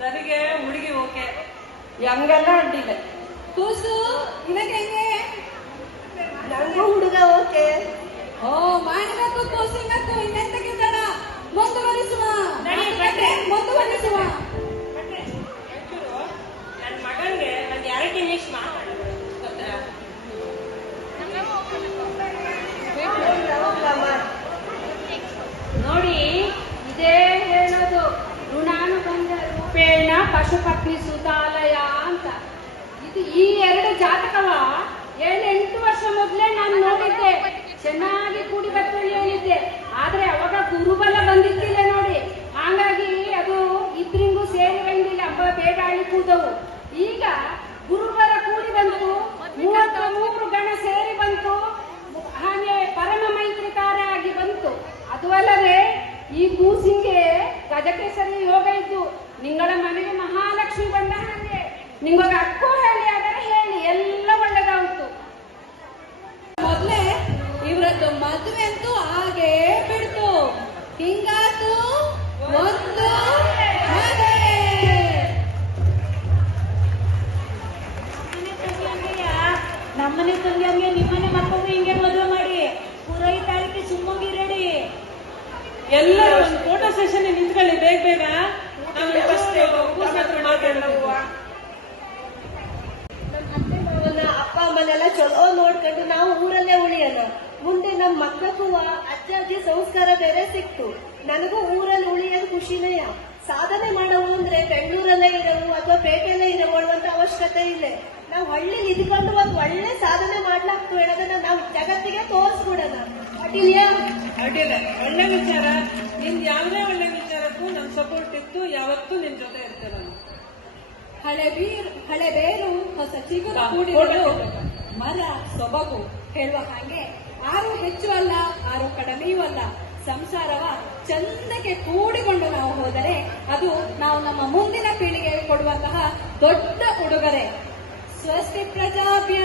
ನನಗೆ ಹುಡುಗಿ ಓಕೆ. ಹೆಂಗೆಲ್ಲ ಅಡ್ಡಿಲ್ಲ. ಕೂಸು ನಿನಗೆ ಹೆಂಗೆ? ಹುಡುಗ ಓಕೆ. ಓ ಮಾಡಬೇಕು ಕೂಸಿನ ರೂಪೇಣ ಪಶುಪಕ್ಷಿ ಸುತಾಲಯ ಅಂತ. ಇದು ಈ ಎರಡು ಜಾತಕವ ಏಳೆಂಟು ವರ್ಷ ಮೊದಲೇ ನಾನು ನೋಡಿದ್ದೆ. ಚೆನ್ನಾಗಿ ಕೂಡಿ ಬರ್ತಳಿ ಹೇಳಿದ್ದೆ ಆದ್ರೆ ಅವಾಗ ಗುರುಬಲ ಬಂದಿದ್ದಿಲ್ಲ ನೋಡಿ. ಹಾಗಾಗಿ ಅದು ಇದ್ರಿಂಗೂ ಸೇರಿ ಬಂದಿಲ್ಲ ಹಬ್ಬ ಬೇಡಾಳಿ ಕೂದವು. ಈಗ ಗುರುಬಲ ಕೂಡಿ ಬಂತು. ಮೂವತ್ತ ಮೂರು ಗಣ ಸೇರಿ ಬಂತು. ಹಾಗೆ ಪರಮ ಮೈತ್ರಿಕಾರ ಆಗಿ ಬಂತು. ಅದು ಅಲ್ಲದೆ ಈ ಕೂಸಿಂಗೆ ಗಜಕೇಸರಿ ನಿಂಗಳ ಮನೆಗೆ ಮಹಾಲಕ್ಷ್ಮಿ ಬಂದ ಹಾಗೆ. ನಿಂಗೊಗ ಅಕ್ಕೋ ಹೇಳಿ ಆದರೆ ಹೇಳಿ, ಎಲ್ಲ ಒಳ್ಳೆದಾಯ್ತು. ಮೊದ್ಲೇ ಇವರದ್ದು ಮದುವೆ ಅಂತೂ ಹಾಗೆ ಬಿಡ್ತು. ಹಿಂಗಾತು ಒಂದು ನಮ್ಮನೆ ತಂಗಿಯಂಗೆ ನಿಮ್ಮನೆ ಮಕ್ಕಳು ಹಿಂಗೆ ಮದುವೆ ಮಾಡಿ. ಪುರೋಹಿತಾಳಿಕೆ ಸುಮ್ಮಗಿ ರೆಡಿ ಎಲ್ಲರೂ ಒಂದು ಫೋಟೋ ಸೆಷನ್ ನಿಂತ್ಕೊಳ್ಳಿ, ಬೇಗ ಬೇಗ. ಅಮ್ಮನೆಲ್ಲ ಚಲೋ ನೋಡ್ಕೊಂಡು ನಾವು ಊರಲ್ಲೇ ಉಳಿಯೋಣ. ಮುಂದೆ ನಮ್ಮ ಮಕ್ಕಳಿಗೂ ಅಜ್ಜ ಅಜ್ಜಿ ಸಂಸ್ಕಾರ ಬೇರೆ ಸಿಕ್ತು. ನನಗೂ ಊರಲ್ಲಿ ಉಳಿಯೋದು ಖುಷಿನೇಯ ಸಾಧನೆ ಮಾಡವು ಅಂದ್ರೆ ಬೆಂಗಳೂರಲ್ಲೇ ಇರೋವು ಅಥವಾ ಪೇಟೆಯಲ್ಲೇ ಇರೋ ಅನ್ನುವಂತ ಅವಶ್ಯಕತೆ ಇಲ್ಲ. ನಾವು ಹಳ್ಳಿಲಿ ಇದ್ಕೊಂಡು ಒಂದು ಒಳ್ಳೆ ಸಾಧನೆ ಮಾಡ್ಲಾಗ್ತು ಹೇಳೋದನ್ನ ನಾವು ಜಗತ್ತಿಗೆ ತೋರಿಸ್ಬಿಡೋಣ. ಅಡ್ಡಿಲ್ಲ ಒಳ್ಳೆ ವಿಚಾರ. ನಿನ್ ಯಾವುದೇ ಒಳ್ಳೆ ವಿಚಾರಕ್ಕೂ ನಮ್ ಸಪೋರ್ಟ್ ಇತ್ತು. ಯಾವತ್ತೂ ನಿನ್ ಜೊತೆ ಇರ್ತೇವೆ ನಾನು ಹಳೆ ಬೀರ್ ಹಳೆ ಬೇರು ಹೊಸ ಚಿಗುರು ಕೂಡಿದರು ಮರ ಸೊಬಗು ಹೇಳುವ ಹಾಗೆ ಆರು ಹೆಚ್ಚು ಅಲ್ಲ, ಆರು ಕಡಿಮೆಯೂ ಅಲ್ಲ. ಸಂಸಾರವ ಚಂದಕ್ಕೆ ಕೂಡಿಕೊಂಡು ನಾವು ಹೋದರೆ ಅದು ನಾವು ನಮ್ಮ ಮುಂದಿನ ಪೀಳಿಗೆಗೆ ಕೊಡುವಂತಹ ದೊಡ್ಡ ಉಡುಗೊರೆ. ಸ್ವಸ್ತಿ ಪ್ರಜಾಭ್ಯ